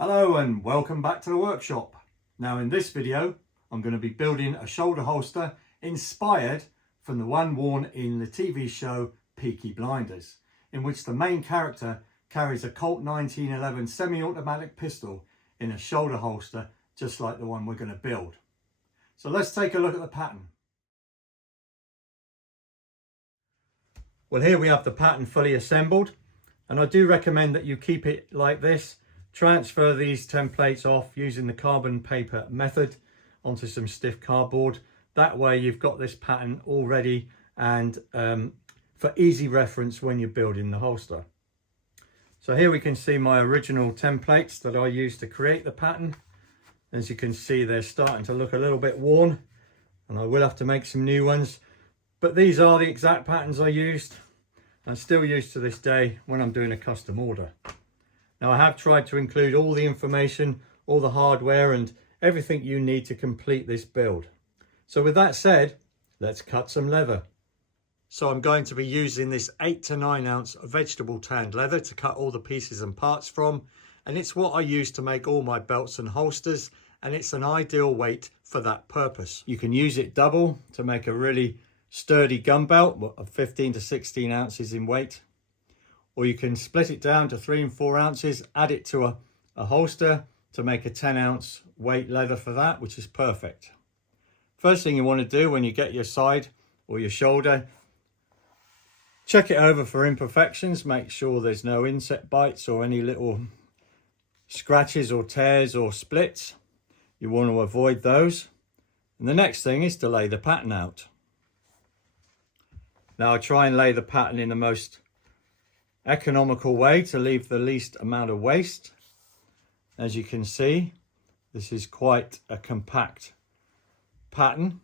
Hello and welcome back to the workshop. Now in this video I'm going to be building a shoulder holster inspired from the one worn in the TV show Peaky, in which the main character carries a Colt 1911 semi-automatic pistol in a shoulder holster just like the one we're going to build. So let's take a look at the pattern. Well, here we have the pattern fully assembled, and I do recommend that you keep it like this. Transfer these templates off using the carbon paper method onto some stiff cardboard. That way you've got this pattern all ready and for easy reference when you're building the holster. So here we can see my original templates that I used to create the pattern. As you can see, they're starting to look a little bit worn and I will have to make some new ones. But these are the exact patterns I used and still use to this day when I'm doing a custom order. Now I have tried to include all the information, all the hardware and everything you need to complete this build. So with that said, let's cut some leather. So I'm going to be using this 8 to 9 ounce vegetable tanned leather to cut all the pieces and parts from. And it's what I use to make all my belts and holsters, and it's an ideal weight for that purpose. You can use it double to make a really sturdy gun belt of 15 to 16 ounces in weight. Or you can split it down to 3 and 4 ounces, add it to a holster to make a 10 ounce weight leather for that, which is perfect. First thing you want to do when you get your side or your shoulder, check it over for imperfections. Make sure there's no insect bites or any little scratches or tears or splits. You want to avoid those. And the next thing is to lay the pattern out. Now I try and lay the pattern in the most economical way to leave the least amount of waste. As you can see, this is quite a compact pattern,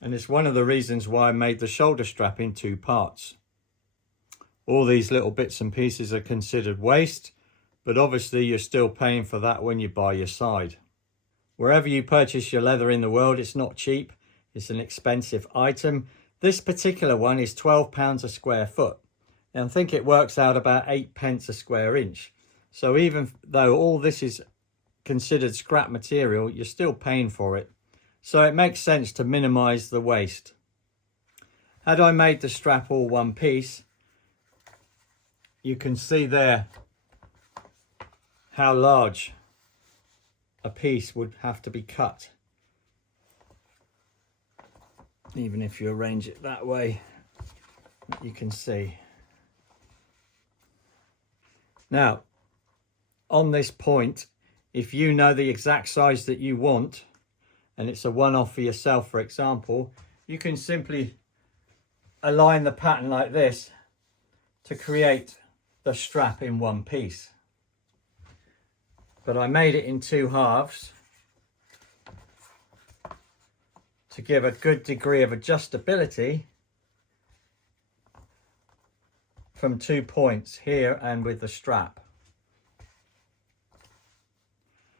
and it's one of the reasons why I made the shoulder strap in 2 parts. All these little bits and pieces are considered waste, but obviously you're still paying for that when you buy your side. Wherever you purchase your leather in the world, it's not cheap, it's an expensive item. This particular one is £12 a square foot. And I think it works out about 8 pence a square inch. So even though all this is considered scrap material, you're still paying for it. So it makes sense to minimize the waste. Had I made the strap all one piece, you can see there how large a piece would have to be cut. Even if you arrange it that way, you can see. Now, on this point, if you know the exact size that you want, and it's a one-off for yourself, for example, you can simply align the pattern like this to create the strap in one piece. But I made it in 2 halves to give a good degree of adjustability from 2 points here and with the strap.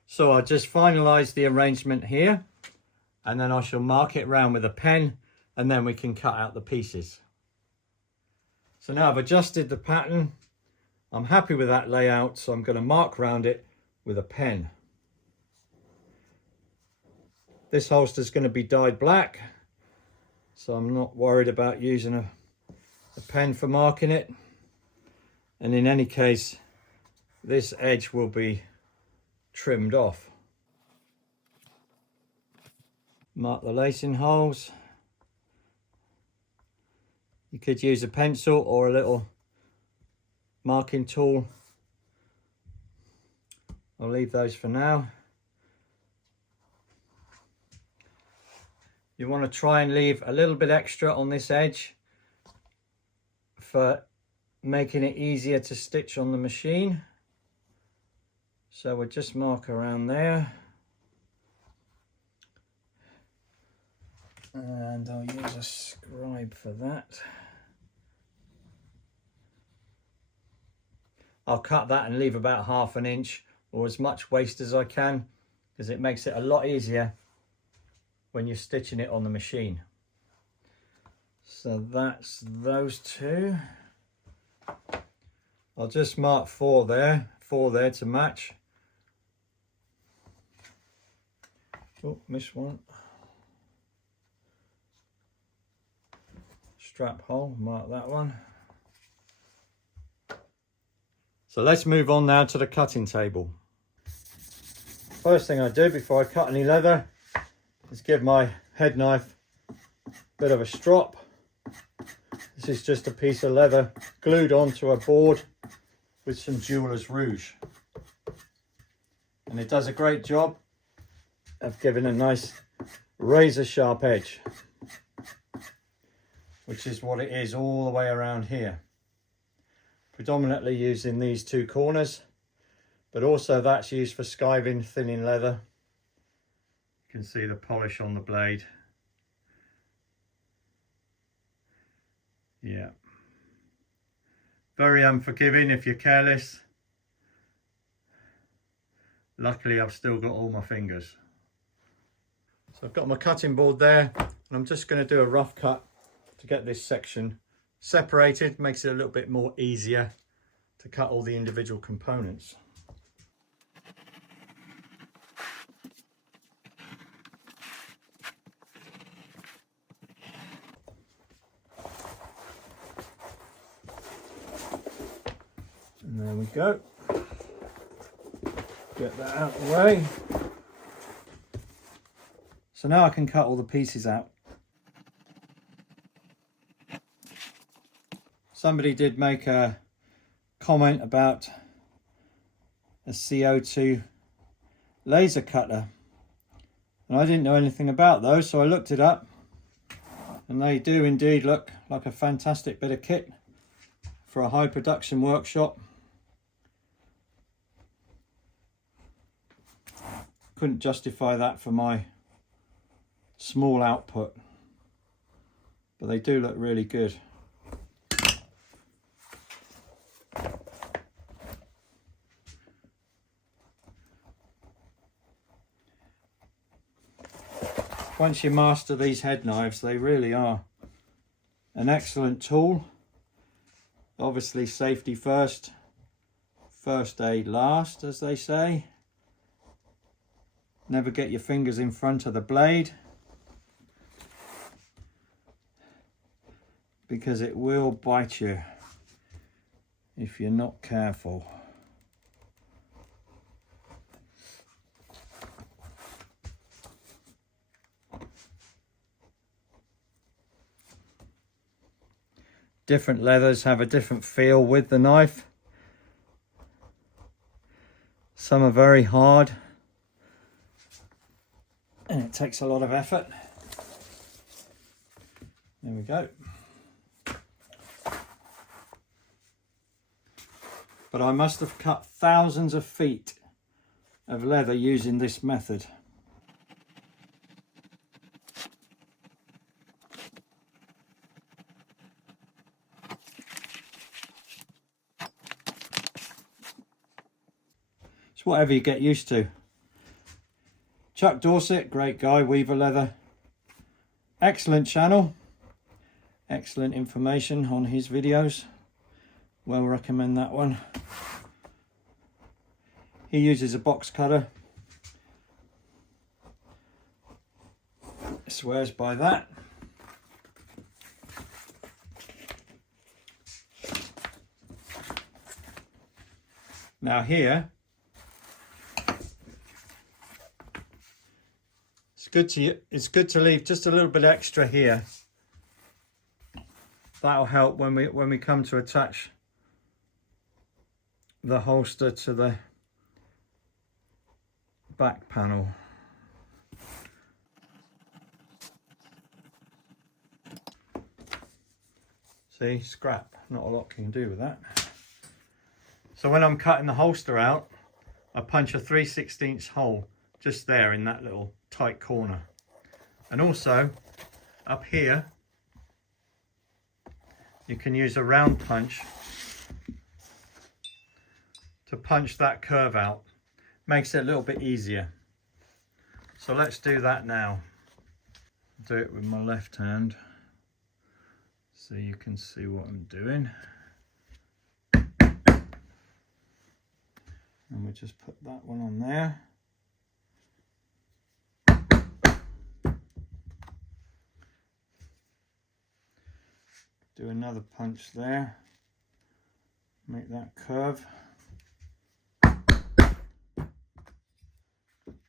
So I'll just finalize the arrangement here and then I shall mark it round with a pen and then we can cut out the pieces. So now I've adjusted the pattern. I'm happy with that layout, so I'm going to mark round it with a pen. This holster is going to be dyed black, so I'm not worried about using a pen for marking it. And in any case, this edge will be trimmed off. Mark the lacing holes. You could use a pencil or a little marking tool. I'll leave those for now. You want to try and leave a little bit extra on this edge for making it easier to stitch on the machine. So we'll just mark around there. And I'll use a scribe for that. I'll cut that and leave about 1/2 inch or as much waste as I can, because it makes it a lot easier when you're stitching it on the machine. So that's those 2. I'll just mark 4 there to match. Oh, missed one. Strap hole, mark that one. So let's move on now to the cutting table. First thing I do before I cut any leather is give my head knife a bit of a strop. This is just a piece of leather glued onto a board with some jeweler's rouge. And it does a great job of giving a nice razor sharp edge, which is what it is all the way around here. Predominantly using these two corners, but also that's used for skiving, thinning leather. You can see the polish on the blade. Yeah. Very unforgiving if you're careless. Luckily I've still got all my fingers. So I've got my cutting board there, and I'm just going to do a rough cut to get this section separated. Makes it a little bit more easier to cut all the individual components. And there we go. Get that out of the way. So now I can cut all the pieces out. Somebody did make a comment about a CO2 laser cutter, and I didn't know anything about those, so I looked it up, and they do indeed look like a fantastic bit of kit for a high production workshop. Couldn't justify that for my small output, but they do look really good. Once you master these head knives, they really are an excellent tool. Obviously safety first, first aid last, as they say. Never get your fingers in front of the blade, because it will bite you if you're not careful. Different leathers have a different feel with the knife. Some are very hard, and it takes a lot of effort. There we go. But I must have cut thousands of feet of leather using this method. It's whatever you get used to. Chuck Dorset, great guy, Weaver Leather. Excellent channel. Excellent information on his videos. Well recommend that one. He uses a box cutter. Swears by that. Now here, it's good to leave just a little bit extra here. That'll help when we come to attach the holster to the back panel. See, scrap, not a lot can do with that. So when I'm cutting the holster out, I punch a 3/16 hole just there in that little tight corner. And also up here, you can use a round punch to punch that curve out. Makes it a little bit easier. So let's do that now. Do it with my left hand so you can see what I'm doing. And we just put that one on there. do another punch there, make that curve,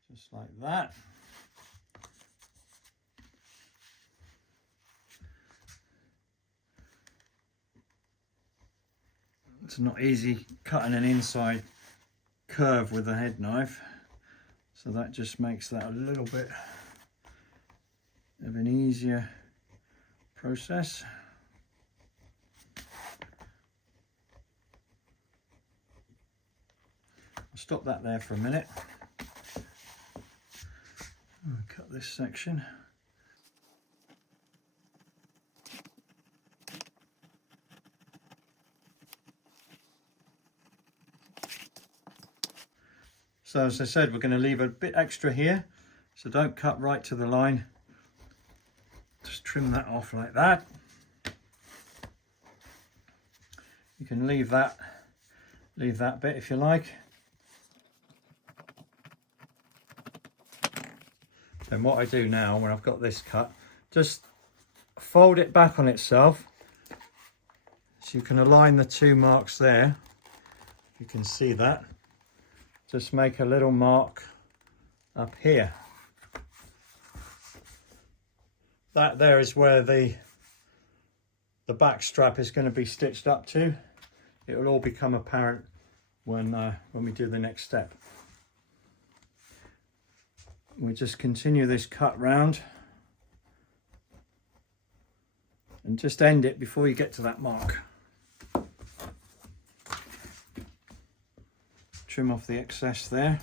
just like that. It's not easy cutting an inside curve with a head knife, so that just makes that a little bit of an easier process. I'll stop that there for a minute. I'll cut this section. So as I said, we're going to leave a bit extra here, so don't cut right to the line. Just trim that off like that. You can leave that bit if you like. Then what I do now, when I've got this cut, just fold it back on itself, so you can align the two marks there. You can see that. Just make a little mark up here. That there is where the back strap is going to be stitched up to. It will all become apparent when we do the next step. We just continue this cut round and just end it before you get to that mark. Trim off the excess there.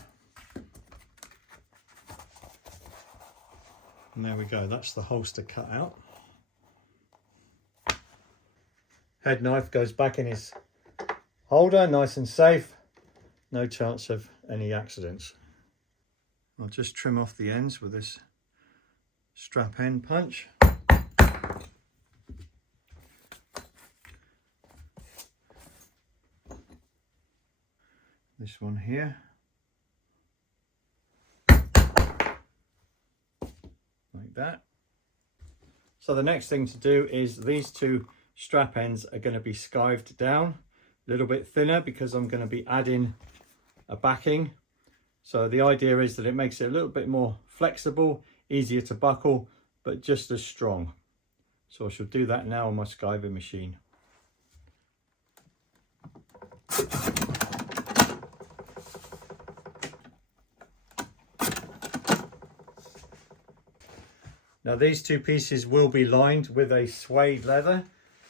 And there we go, that's the holster cut out. Head knife goes back in his holder, nice and safe. No chance of any accidents. I'll just trim off the ends with this strap end punch. This one here. Like that. So the next thing to do is these two strap ends are going to be skived down a little bit thinner because I'm going to be adding a backing. So the idea is that it makes it a little bit more flexible, easier to buckle, but just as strong. So I shall do that now on my skiving machine. Now these two pieces will be lined with a suede leather,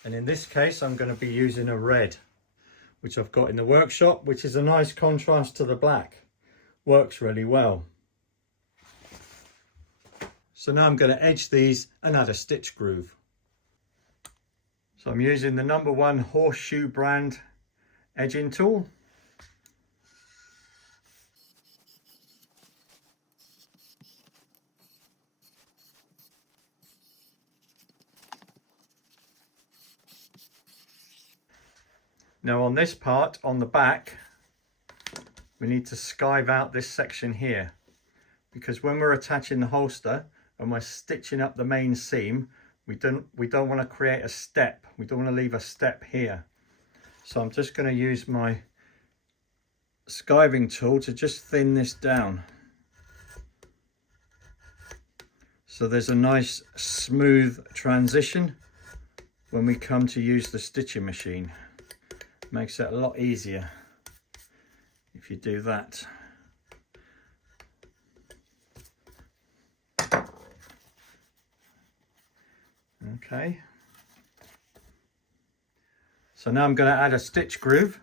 and in this case I'm going to be using a red, which I've got in the workshop, which is a nice contrast to the black. Works really well. So now I'm going to edge these and add a stitch groove. So I'm using the #1 Horseshoe brand edging tool. Now on this part, on the back, we need to skive out this section here, because when we're attaching the holster and we're stitching up the main seam, we don't want to create a step. We don't want to leave a step here. So I'm just going to use my skiving tool to just thin this down. So there's a nice smooth transition when we come to use the stitching machine. Makes it a lot easier if you do that. Okay. So now I'm going to add a stitch groove.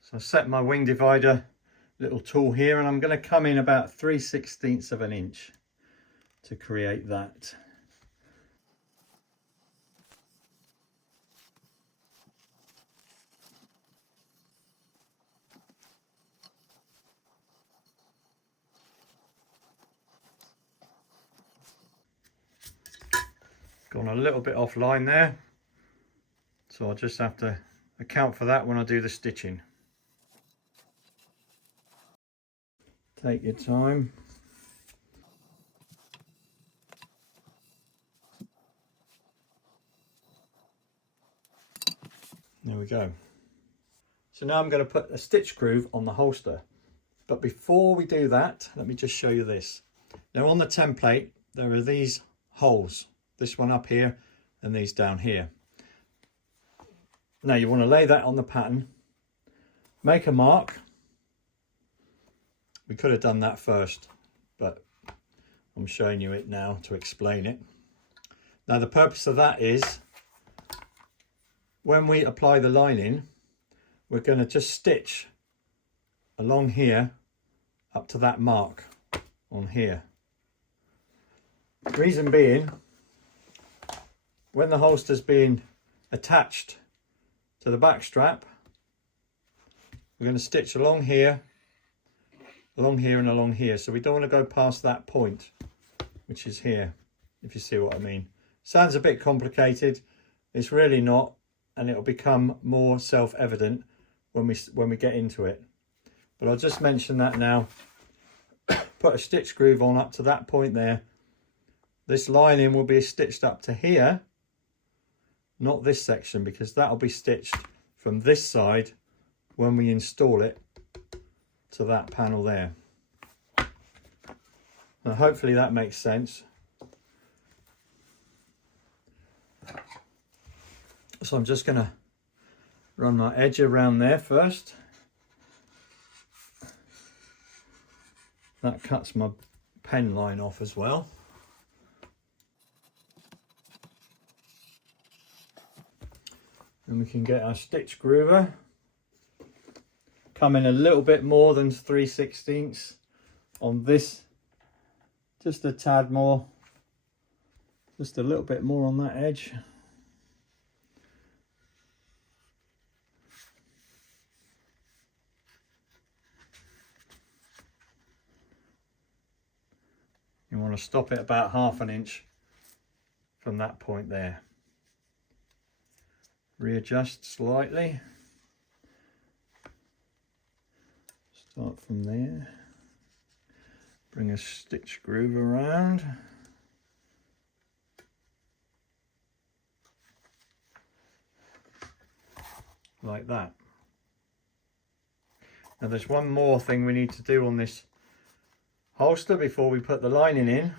So I set my wing divider little tool here, and I'm going to come in about 3/16 of an inch to create that. Gone a little bit offline there, so I'll just have to account for that when I do the stitching. Take your time. There we go. So now I'm going to put a stitch groove on the holster. But before we do that, let me just show you this. Now on the template, there are these holes. This one up here and these down here. Now you want to lay that on the pattern. Make a mark. We could have done that first, but I'm showing you it now to explain it. Now the purpose of that is, when we apply the lining, we're going to just stitch along here up to that mark on here. Reason being, when the holster's being attached to the back strap, we're going to stitch along here and along here. So we don't want to go past that point, which is here, if you see what I mean. Sounds a bit complicated. It's really not, and it'll become more self-evident when we get into it. But I'll just mention that now. Put a stitch groove on up to that point there. This lining will be stitched up to here, not this section, because that'll be stitched from this side when we install it to that panel there. Now hopefully that makes sense. So I'm just going to run my edge around there first. That cuts my pen line off as well. And we can get our stitch groover. Come in a little bit more than 3/16 on this. Just a tad more. Just a little bit more on that edge. You want to stop it about 1/2 inch from that point there. Readjust slightly. Start from there. Bring a stitch groove around. Like that. Now there's one more thing we need to do on this holster before we put the lining in,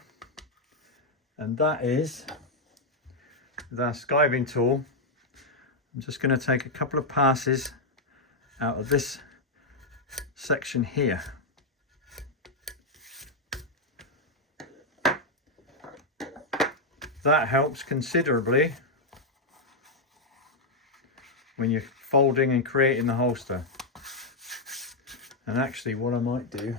and that is with our skiving tool. I'm just going to take a couple of passes out of this section here. That helps considerably when you're folding and creating the holster. And actually what I might do,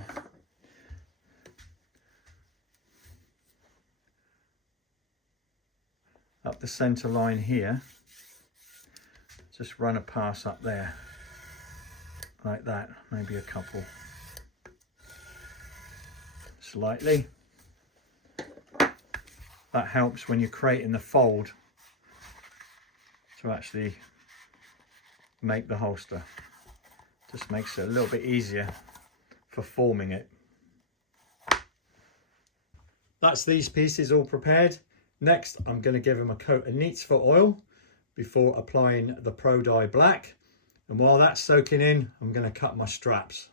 up the center line here, just run a pass up there like that, maybe a couple, slightly. That helps when you're creating the fold to actually make the holster. Just makes it a little bit easier for forming it. That's these pieces all prepared. Next, I'm going to give them a coat of neat foot oil before applying the Pro Dye Black. And while that's soaking in, I'm going to cut my straps.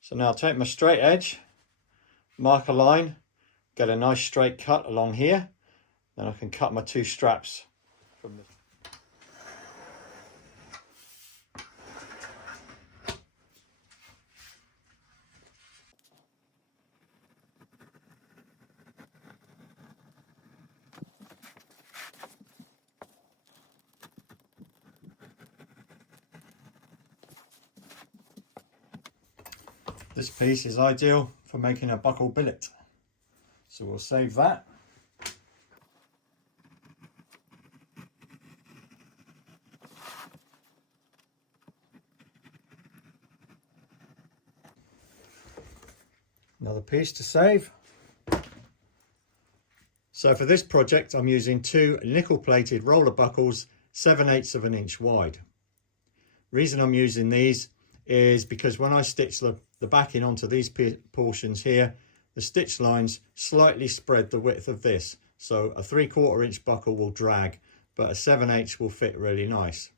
So now I'll take my straight edge, mark a line, get a nice straight cut along here, then I can cut my two straps from this. This piece is ideal for making a buckle billet, so we'll save that. Another piece to save. So for this project, I'm using 2 nickel-plated roller buckles, 7/8 of an inch wide. Reason I'm using these is because when I stitch the backing onto these portions here, the stitch lines slightly spread the width of this. So a 3/4 inch buckle will drag, but a 7/8 will fit really nice.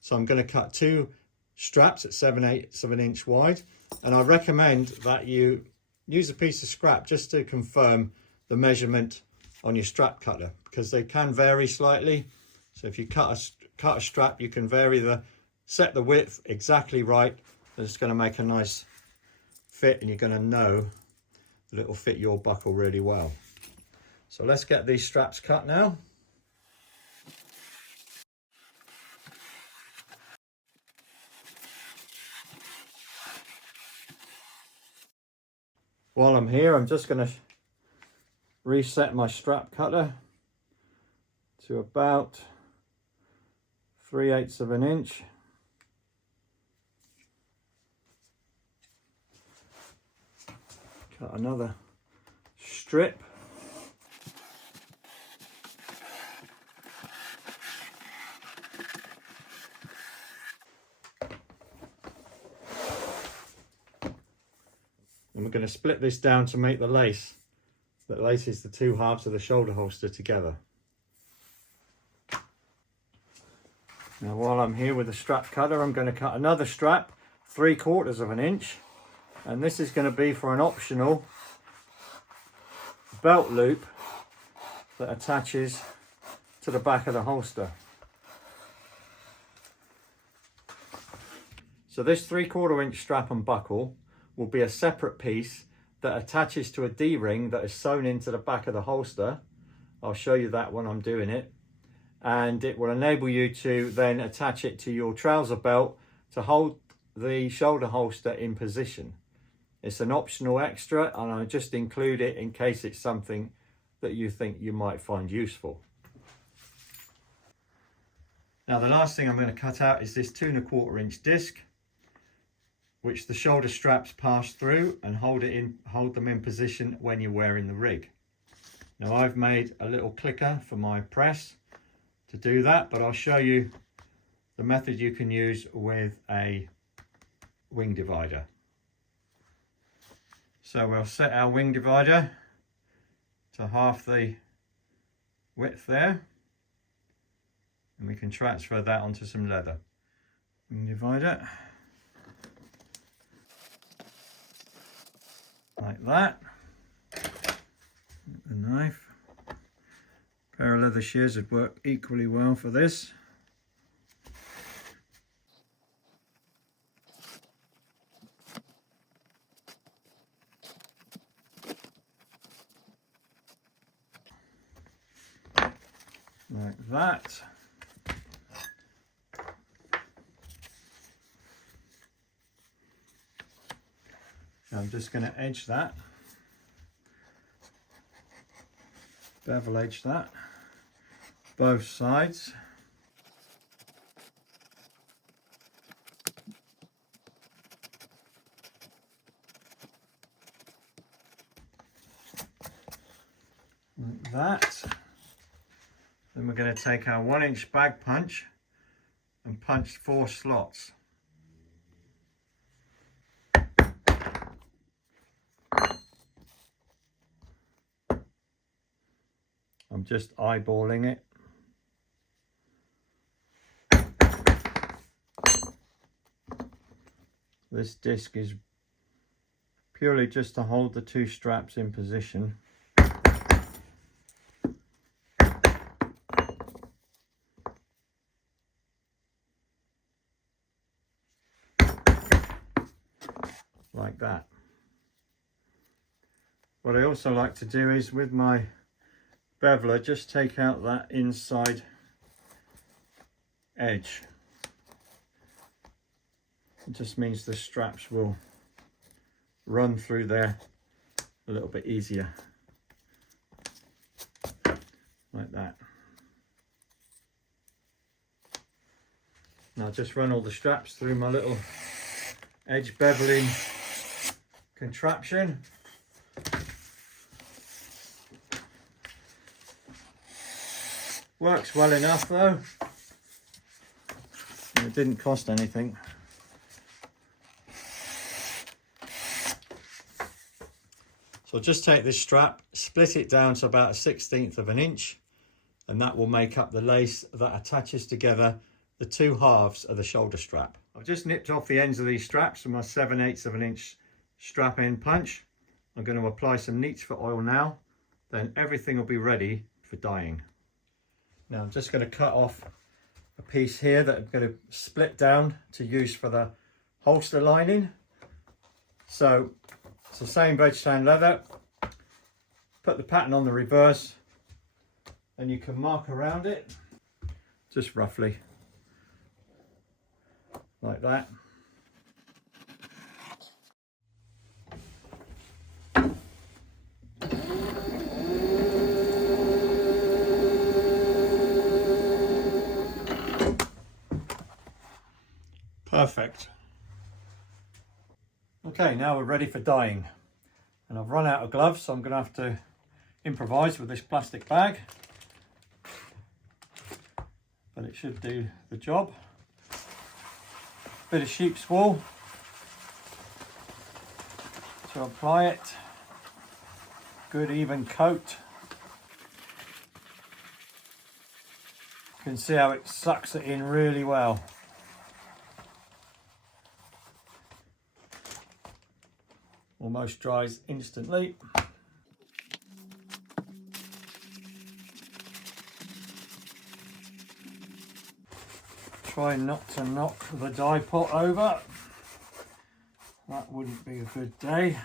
So I'm going to cut 2 straps at 7/8 of an inch wide, and I recommend that you use a piece of scrap just to confirm the measurement on your strap cutter, because they can vary slightly. So if you cut a strap, you can set the width exactly right. It's going to make a nice fit, and you're going to know that it will fit your buckle really well. So let's get these straps cut now. While I'm here, I'm just going to reset my strap cutter to about 3/8 of an inch. Cut another strip. And we're going to split this down to make the lace that laces the 2 halves of the shoulder holster together. Now while I'm here with the strap cutter, I'm going to cut another strap 3/4 of an inch, and this is going to be for an optional belt loop that attaches to the back of the holster. So this 3/4 inch strap and buckle will be a separate piece that attaches to a D-ring that is sewn into the back of the holster. I'll show you that when I'm doing it. And it will enable you to then attach it to your trouser belt to hold the shoulder holster in position. It's an optional extra, and I just include it in case it's something that you think you might find useful. Now the last thing I'm going to cut out is this 2 1/4 inch disc, which the shoulder straps pass through and hold them in position when you're wearing the rig. Now I've made a little clicker for my press to do that, but I'll show you the method you can use with a wing divider. So we'll set our wing divider to half the width there, and we can transfer that onto some leather. Wing divider. Like that. The knife. A pair of leather shears would work equally well for this. Like that. I'm just going to edge that, bevel edge that, both sides. Like that. Then we're going to take our 1 inch bag punch and punch 4 slots. I'm just eyeballing it. This disc is purely just to hold the 2 straps in position. Like that. What I also like to do is with my beveler just take out that inside edge. It just means the straps will run through there a little bit easier. Like that. Now just run all the straps through my little edge beveling contraption. Works well enough though. It didn't cost anything. So just take this strap, split it down to about 1/16 of an inch, and that will make up the lace that attaches together the two halves of the shoulder strap. I've just nipped off the ends of these straps with my 7/8 of an inch strap end punch. I'm going to apply some neats for oil now, then everything will be ready for dyeing. Now I'm just going to cut off a piece here that I'm going to split down to use for the holster lining. So it's the same veg tan leather. Put the pattern on the reverse and you can mark around it just roughly like that. Perfect. Okay, now we're ready for dyeing, and I've run out of gloves, so I'm going to have to improvise with this plastic bag, but it should do the job. Bit of sheep's wool to apply it. Good even coat. You can see how it sucks it in really well. Almost dries instantly. Try not to knock the dye pot over. That wouldn't be a good day.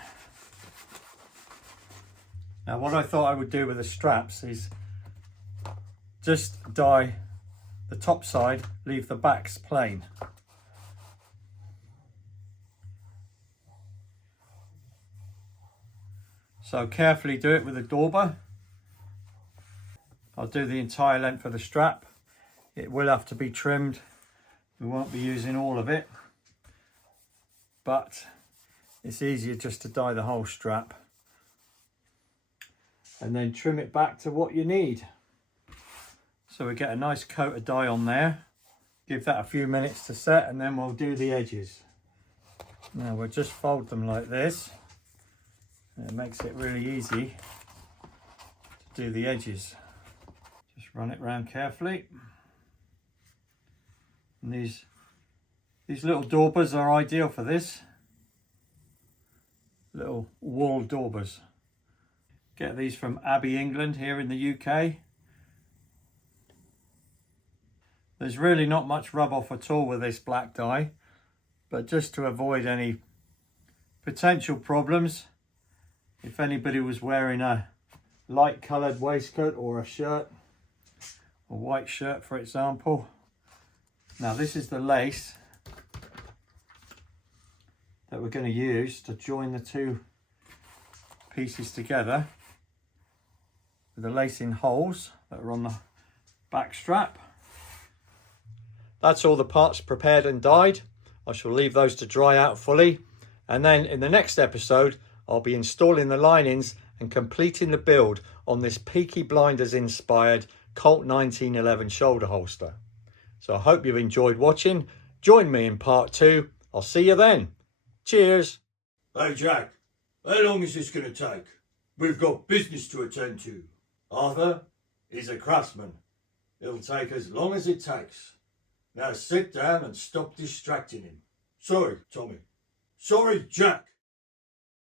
Now what I thought I would do with the straps is just dye the top side, leave the backs plain. So carefully do it with a dauber. I'll do the entire length of the strap. It will have to be trimmed. We won't be using all of it, but it's easier just to dye the whole strap and then trim it back to what you need. So we get a nice coat of dye on there. Give that a few minutes to set and then we'll do the edges. Now we'll just fold them like this. It makes it really easy to do the edges. Just run it round carefully. And these little daubers are ideal for this. Little wool daubers. Get these from Abbey, England, here in the UK. There's really not much rub off at all with this black dye, but just to avoid any potential problems, if anybody was wearing a light coloured waistcoat or a shirt, a white shirt for example. Now this is the lace that we're going to use to join the two pieces together with the lacing holes that are on the back strap. That's all the parts prepared and dyed. I shall leave those to dry out fully, and then in the next episode I'll be installing the linings and completing the build on this Peaky Blinders inspired Colt 1911 shoulder holster. So I hope you've enjoyed watching. Join me in part 2. I'll see you then. Cheers. Hey Jack, how long is this going to take? We've got business to attend to. Arthur is a craftsman. It'll take as long as it takes. Now sit down and stop distracting him. Sorry, Tommy. Sorry, Jack.